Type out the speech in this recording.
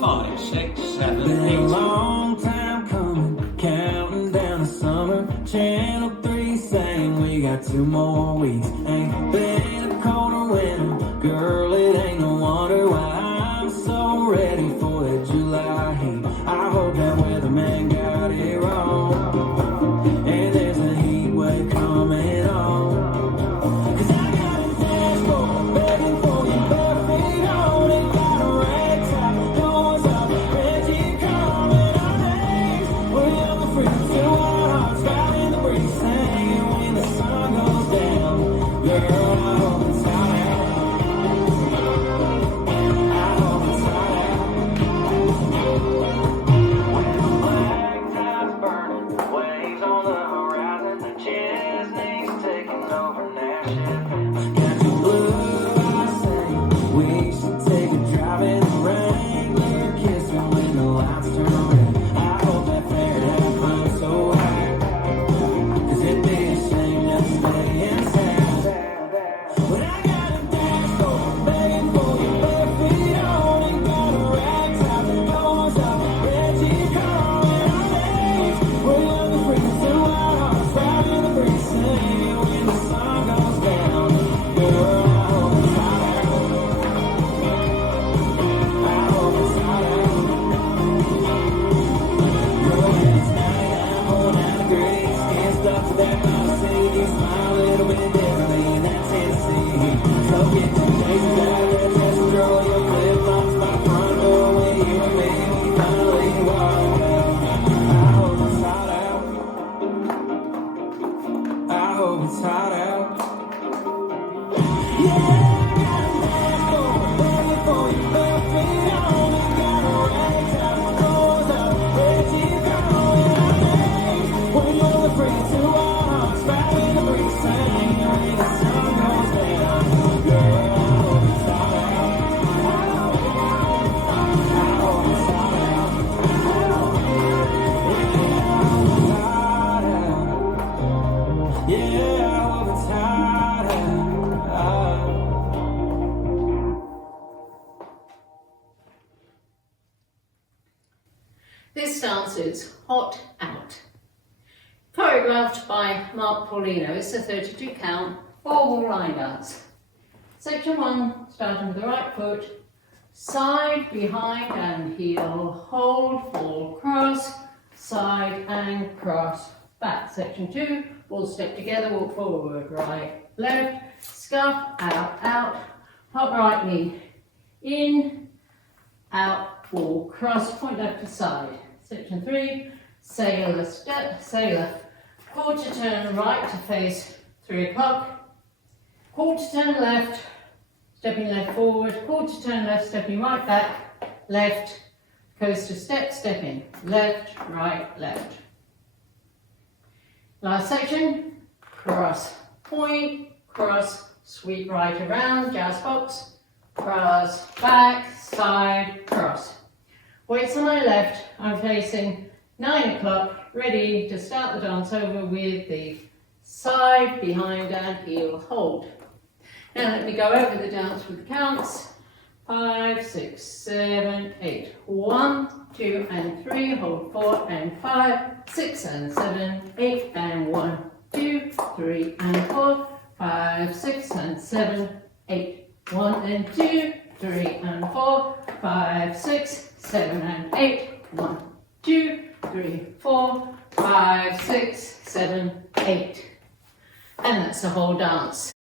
5, 6, 7, Been 8. a long time coming, counting down the summer. Channel 3 saying we got 2 more weeks. Ain't been a colder winter, girl, it ain't no wonder why I'm so ready for that July heat. I hope that weatherman got it wrong, and there's a heat wave coming on. 'Cause I got a dashboard begging for your bare feet on it. Got a rag top, doors up, Reggie coming our days. We're young and free, two wild hearts riding the breeze, singing when the sun goes down. Girl, I hope it's hot out. I hope it's hot out. Black tide's burning, waves on the horizon. Chesney's taking over Nashville. Got your blue eyes saying we should take a drive in the rain. You're kissing when the lights turn red. I hope that Fahrenheit climbs so high, 'cause it'd be a shame to stay inside. But I got a dashboard begging for your bare feet on it. Got a rag top, doors up, Reggie coming our days. We're young and free, two wild hearts riding the breeze, singing when the sun goes down. Girl, I hope it's hot out. I hope it's hot out. Girl, when it's 99, 49 degrees, skin stuck to that Motor City, smile a little bit differently in that Tennessee. So get your faces out, get dressed and throw your flip-flops by the front door when you and me, we finally walk out. I hope it's hot out. I hope it's hot out. Yeah, I got a dashboard begging for your bare feet on it. Got a rag top, doors up, Reggie coming our days. We're young and free, two wild hearts riding the breeze, singing when the sun goes down. Girl, I hope it's hot out. I hope it's hot out. Yeah, I hope it's hot out. This dance is Hot Out. Choreographed by Mark Paulino. It's a 32 count, 4-wall line dance. Section 1, starting with the right foot, side, behind and heel, hold, fall, cross, side and cross, back. Section 2, all step together, walk forward, right, left, scuff, out, out, hop right knee, in, out, fall, cross, point left to side. Section 3, sailor step, sailor, quarter turn right to face 3 o'clock, quarter turn left, stepping left forward, quarter turn left, stepping right back, left, coaster step, stepping, left, right, left. Last section, cross, point, cross, sweep right around, jazz box, cross, back, side, cross. Weights on my left, I'm facing 9 o'clock, ready to start the dance over with the side, behind and heel hold. Now let me go over the dance with the counts. 5, 6, 7, 8. 1, 2 and 3, hold 4 and 5, 6 and 7, 8 and 1, 2, 3 and 4, 5, 6 and 7, 8. 1 and 2, 3 and 4, 5, 6, 7 and 8. 1, 2, 3, 4, 5, 6, 7, 8. And that's the whole dance.